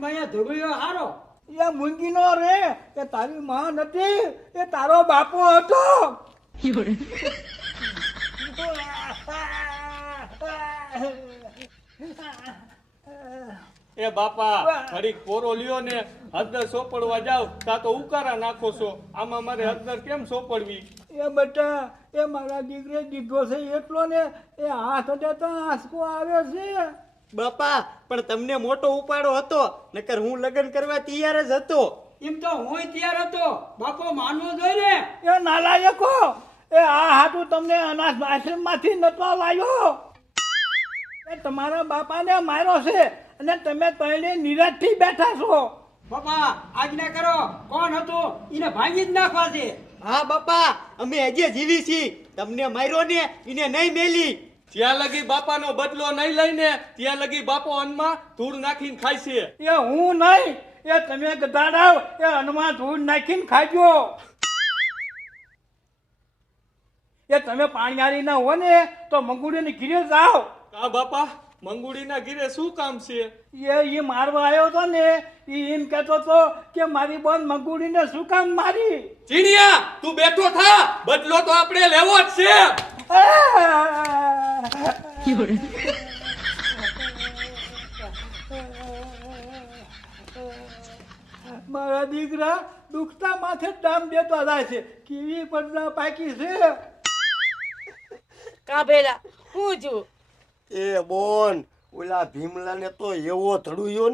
માં અહીંયા ધોબીયો હારો એ મૂંગીનો રે એ તારી માં નથી એ તારો બાપો હતો. એ બાપા ઘડીક પોરો લ્યો ને હળદર સોપડવા જાવ તા તો ઉકારા નાખો છો. આમાં મારે હળદર કેમ સોપડવી? એ બેટા એ મારા દીકરે દીધો છે એટલો ને એ હાથ દેતા આંસકો આવે છે. બાપા પણ તમને મોટો ઉપાડો હતો, નકર હું લગ્ન કરવા તૈયાર જ હતો. એમ તો હું તૈયાર હતો, બાપો માનવો જોઈએ ને. એ નાલાયકો એ આ હાથું તમને અનાથ આશ્રમ માંથી નતો લાવ્યો. એ તમારા બાપાને માર્યો છે અને તમે તઈને નિરાશથી બેઠા છો. બાપા આજ્ઞા કરો, કોણ હતું એને ભાંગી જ નાખવા છે. હા બાપા અમે હજી જીવી છીએ, તમને માર્યો ને એને નહીં મેલી. જ્યાં લગી બાપાનો બદલો નહીં લઈને ત્યાં લગી બાપો અન્નમાં ધૂળ નાખીને ખાય છે. એ હું નહીં એ તમે ગધાડાવ એ અનમાં ધૂળ નાખીને ખાજો. એ તમે પાણીયારી ના હો ને તો મંગુડીને ઘીરે જાઓ. કા બાપા મંગુડીના ઘીરે શું કામ છે? એ મારવા આવ્યો હતો ને એ એમ કહેતો હતો કે મારી બોન મંગુડીને શું કામ મારી. ચીણિયા તું બેઠો થા, બદલો તો આપણે લેવો જ છે. મારા દીકરા દુખતા માથે ડામ દેતો જાય છે. કેવી પડદા પાકી છે. કા ભેલા હું છું. એ બોન ઓલા ભીમલાને તો એવો ધડુયો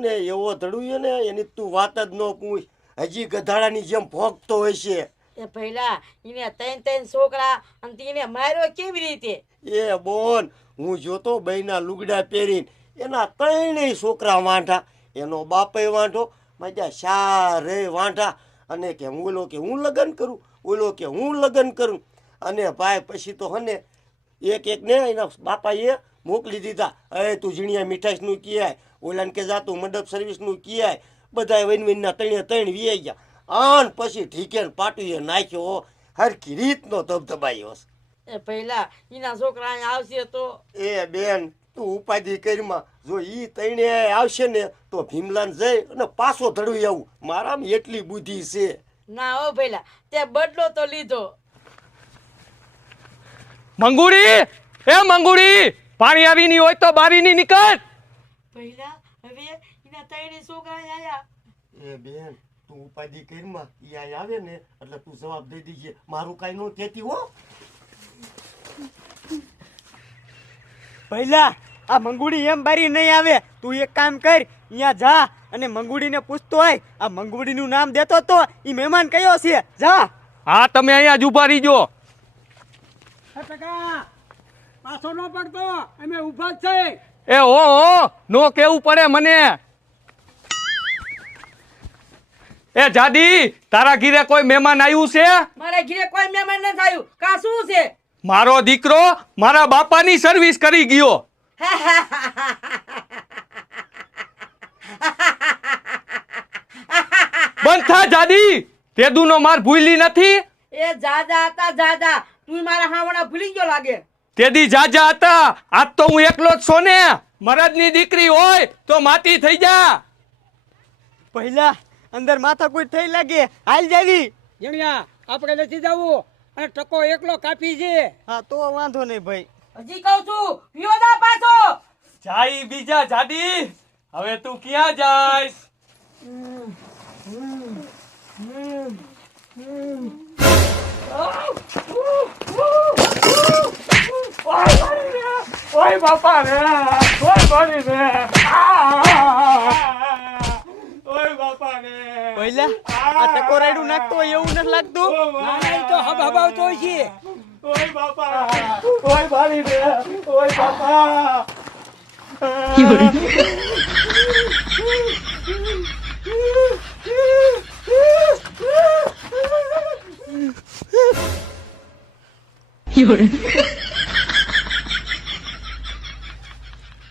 ને એની તું વાત જ ન પૂછ. હજી ગધાડાની જેમ ભોગતો હોય છે. એ ભઈલા એને ત્રણ છોકરા અને તેને માર્યો કેવી રીતે? એ બોન હું જોતો બૈના લુગડા પહેરીને એના ત્રણેય છોકરા વાંઢા, એનો બાપય વાંઢો, મજા સારે વાંઢા. અને કે ઓલો કે હું લગ્ન કરું, ઓલો કે હું લગ્ન કરું. અને ભાઈ પછી તો હને એક ને એના બાપાએ મોકલી દીધા. એ તું ઝીણિયા મીઠાઈનું કિયાય, ઓલાને કે જાતું મંડપ સર્વિસનું કિયાય. બધા વૈનવૈનના ત્રણ વીઆઈ ગયા. આન પછી ઢીકે પાટુએ નાખ્યો, હરખી રીતનો ધબધબાયો. એ ભઈલા એના છોકરા અહીંયા આવશે તો? એ બેન તું ઉપાધિ કરીમાં, જો ઈ તઈને આવશે ને તો ભીમલાને જઈ અને પાછો ધડવી આવું. મારામાં એટલી બુદ્ધિ છે. ના હો ભઈલા, તે બદલો તો લીધો. મંગુડી, એ મંગુડી, પાણી આવી ની હોય તો બારી ની નીકળ. ભઈલા હવે એના ત્રણ છોકરા આયા. એ બેન તું ઉપાધિ કરીમાં, ઈ આ આવે ને એટલે તું જવાબ દઈ દીજે. મારું કાંઈ ન કહેતી હો. પહેલા આ મંગુડી એમ બારી નહીં આવે. તું એક કામ કર, અહીંયા જા અને મંગુડીને પૂછતો હોય આ મંગુડીનું નામ દેતો તો ઈ મહેમાન કયો છે. જા. હા તમે અહીંયા જ ઉભા રહીજો. પાછો ન પડતો, અમે ઉભા જ છે. એ હો નો કેવું પડે મને. એ જાદી તારા ઘીરે કોઈ મહેમાન આવ્યું છે? મારા ઘરે કોઈ મહેમાન ન થયું. કા શું છે? મારો દીકરો મારા બાપાની સર્વિસ કરી ગયો. બંધ થા જાદી, તેદુનો માર ભૂલી નથી. એ જાજા હતા જાજા, તું મારા હાવણા ભૂલી ગયો લાગે. તેદી જાજા હતા, આજ તો હું એકલો જ છો ને. મરદની દીકરી હોય તો માતી થઈ જા. પહેલા અંદર માથા કોઈ થઈ લાગે, હાલ જાવી. જીણિયા આપણે નથી જવું અને ટકો એકલો કાપી છે. હા તો વાંધો નહીં ભાઈ. હજી કહું છું પીવો દા પાછો. જાય બીજા જાદી, હવે તું ક્યાં જાઈસ? ઓય બાપા રે, ઓય બારી રે, ઓય બાપા રે. પહેલા આ ટકો રાયડું નાખતો હોય એવું નથી લાગતું? ના તો હબાવતો હોય છે. ઓય બાપા, ઓય બારી રે, ઓય બાપા.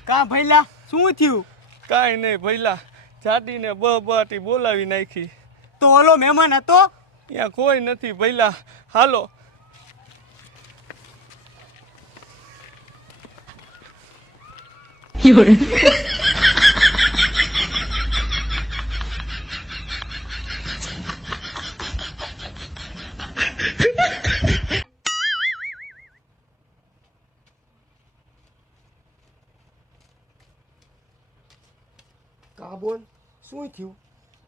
કા ભઈલા શું થયું? કાઈ નહીં ભઈલા, જાડીને બહબાટી બોલાવી નાખી. તો ઓલો મહેમાન હતો? ત્યાં કોઈ નથી ભઈલા, હાલો. કા બોલ શું થયું?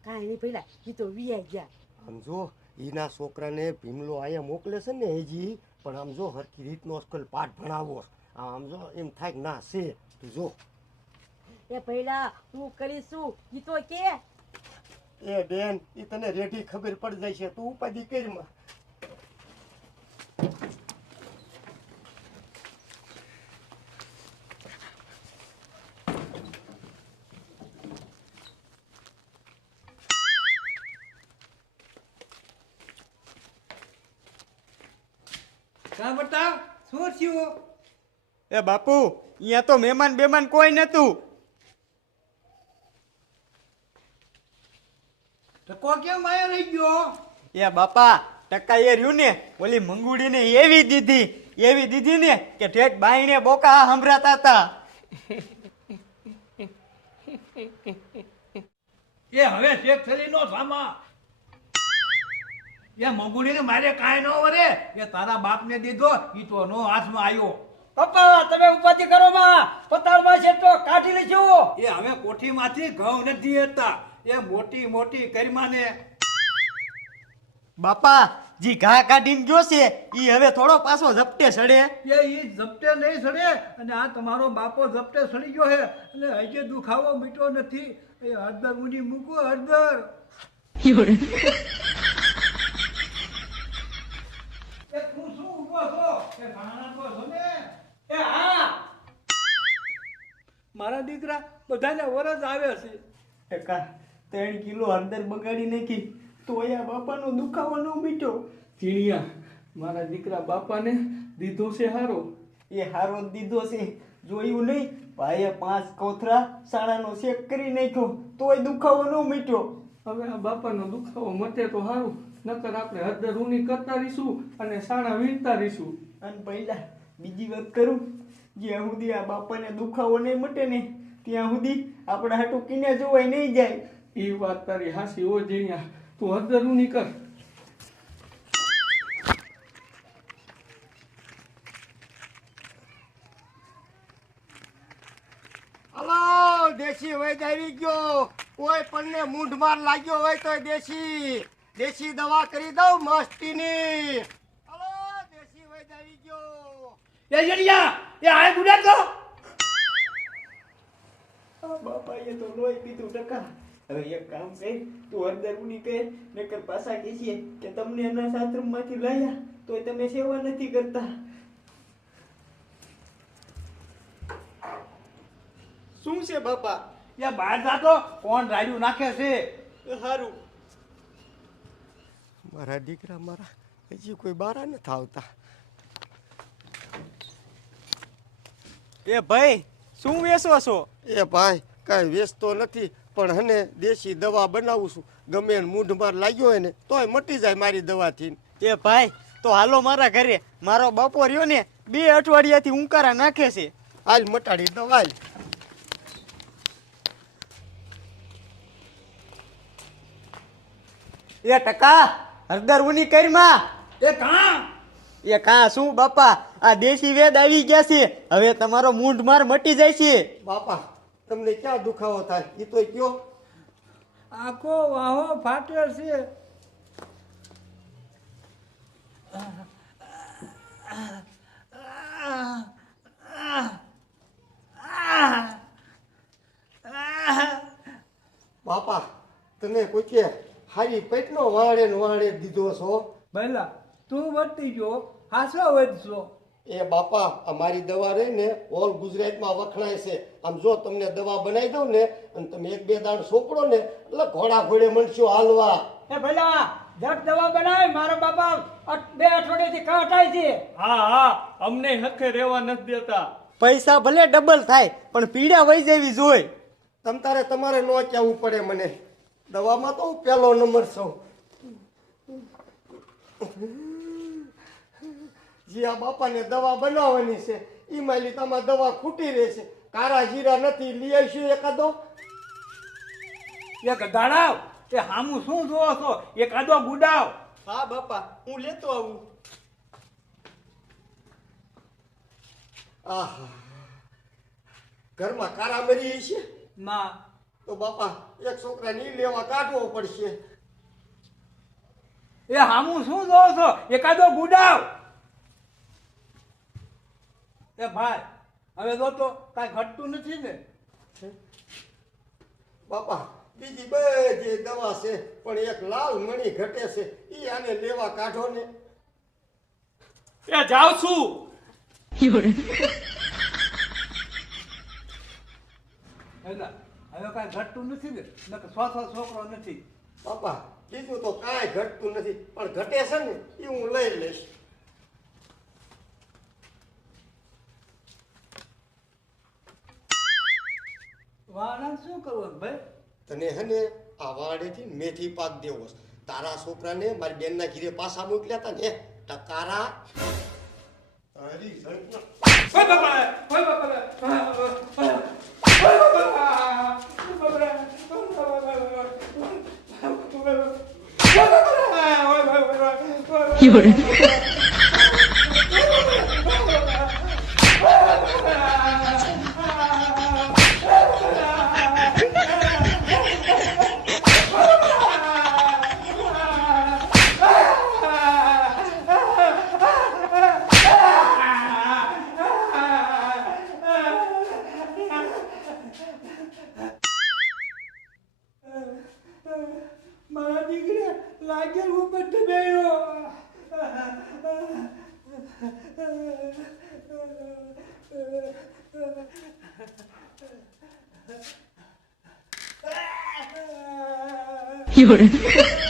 કાંઈ નહીં પેલા એ તો વિયાઈ ગયા. આમ જો એના છોકરાને ભીમલો અહીંયા મોકલે છે ને હજી, પણ આમ જો હરખી રીતનો અસકલ પાઠ ભણાવો. આમ જો એમ થાય કે ના છે તું જો. એ પેલા હું કરીશું ઈ તો કે. એ બેન એ તને રેડી ખબર પડી જાય છે, તું ઉપાધિ કરીમાં. કા બતા શું થયું? એ બાપુ અહીંયા તો મહેમાન બેમાન કોઈ નતું. ટકો કેમ આયો રહી ગયો? એ બાપા ટકા એ રહ્યું ને ઓલી મંગુડીને એવી દીધી ને કે ઠેઠ બાઈને બોકા સંભળાતા હતા. એ હવે શેખ થલી નો સામા. એ મંગુડીને મારે કાંઈ ન વરે. એ તારા બાપને દીધો ઈ તો નો હાથમાં આવ્યો. પપ્પા તમે ઉપાધિ કરો માં, પતાળમાં છે તો કાઢી લેજો. એ હવે કોઠીમાંથી ઘઉં નથી હતા. એ મોટી મોટી કરીમાને. બાપા જી ઘા કાઢીને ગયો છે ઈ હવે થોડો પાછો ઝપટે સડે. એ ઈ ઝપટે નહીં સડે, અને આ તમારો બાપો ઝપટે સડી ગયો છે અને હજી દુખાવો મીઠો નથી. એ હળદર ઊંડી મૂકો હળદર. એ તું શું ઊભો છો? એ ભાણા તો છો ને? એ હા મારા દીકરા બધાને વરસ આવે છે. ટકા 3 કિલો હળદર બગાડી નાખી તોય આ બાપાનો દુખાવો ન મીઠો. ચીણિયા મારા દીકરા બાપાને દીધો છે હારો. એ હારો જ દીધો છે, જોયું નહીં? ભાઈએ 5 કોથરા સાણાનો શેક કરી નાખ્યો તોય દુખાવો ન મીઠો. હવે આ બાપાનો દુખાવો મટે તો સારું, નકર આપણે હળદર ઊની કરતા રહીશું અને સાણા વીણતા રહીશું. અને પહેલા બીજી વાત કરું, જ્યાં સુધી આ બાપાને દુખાવો નહીં મટે ને ત્યાં સુધી આપણા હાટું કિને જોવાય નહીં જાય. એ વાત તારી હાસી હો જીણિયા, તું હળદર ઊની કર. હલો દેશી વૈદ આવી ગયો. કોઈ પણને મૂંઢ માર લાગ્યો હોય તો દેશી દવા કરી દઉં મસ્તીની. હલો દેશી વૈદ આવી ગયો. એ જડિયા એ આય ગુડા તો. આ બાપાએ તો લોહી પીધું ટકા. હવે એક કામ કર, તું હળદર ઊની કર, નકર પાછા કહેશે કે તમને એના સાસરમાંથી લાયા તોય તમે સેવા નથી કરતા. શું છે બાપા? એ બહાર જાતો કોણ રાડ્યું નાખે છે? સારું. મારા દીકરા મારા હજી કોઈ બારા નથી આવતા. એ ભાઈ શું વેચો છો? એ ભાઈ કાંઈ વેચતો નથી, પણ હને દેશી દવા બનાવું છું. ગમે એને મૂંઢ માર લાગ્યો હોય ને તોય મટી જાય મારી દવાથી. એ ભાઈ તો હાલો મારા ઘરે, મારો બાપો રહ્યો ને 2 અઠવાડિયાથી ઉંકારા નાખે છે. હાલ મટાડી દવા. એ ટકા હળદર ઊની કરીમાં. એ કાં? એ કાં શું બાપા, આ દેશી વેદ આવી ગયા છે, હવે તમારો મૂંઢ માર મટી જાય છે. બાપા તમને ક્યાં દુખાવો થાય એ તો કયો. આખો વાહો ફાટ્યો છે. બાપા તમે કોઈ હારી પેટનો વાળે ને વાળે દીધો છો. પહેલા તું વધતી ગયો, હાસો વધશો. એ બાપા અમારી દવા રહી ને ઓલ ગુજરાતમાં વખણાય છે. આમ જો તમને દવા બનાવી દઉં ને અને તમે 1-2 દાણ સોપડો ને એટલે ઘોડા ઘોડે મનશો હાલવા. એ ભલા જટ દવા બનાય, મારા બાપા 2 અઠવાડિયાથી કાંટાય છે. હા હા, અમને હખે રહેવા નથી દેતા. પૈસા ભલે ડબલ થાય પણ પીડા વહી જવી જોઈએ. તમારે ન કહેવું પડે મને. દવામાં તો હું 1લો નંબર છું. જે આ બાપાને દવા બનાવવાની છે એ માલી તમારે દવા ખૂટી રહેશે. કારા જીરા નથી, લઈ આવીશું એકાદો. એક ગાડાવ એ હામું શું જોવો છો? એકાદો ગુડાવ. હા બાપા હું લેતો આવું. આહા ઘરમાં કારા મરી છે. ના તો બાપા એક છોકરાને ઈ લેવા કાઢવો પડશે. એ હામું શું જોવો છો? એકાદો ગુડાવ. એ ભાઈ હવે જો તો કાંઈ ઘટતું નથી ને? બાપા બીજી બધી દવા છે પણ એક લાલ મણી ઘટે છે ઈ આને લેવા કાઢો ને. એ જાવ છું. એલા હવે કાંઈ ઘટતું નથી ને? નકર સ્વાથો છોકરો નથી. બાપા બીજું તો કાંઈ ઘટતું નથી પણ ઘટે છે ને એ હું લઈ લઈશ. વાળા શું કરવાનું ભાઈ? તને હે ને આ વાડેથી મેથી પાક દેવો છે. તારા છોકરાને મારી બેનના ઘીરે પાછા મોકલ્યા હતા ને ટકારા તારી ઝડપના. ઓય બાપા! ઓય બાપા! ઓય મારા દીકરે લાગેલ ઉપર બેયો.有人。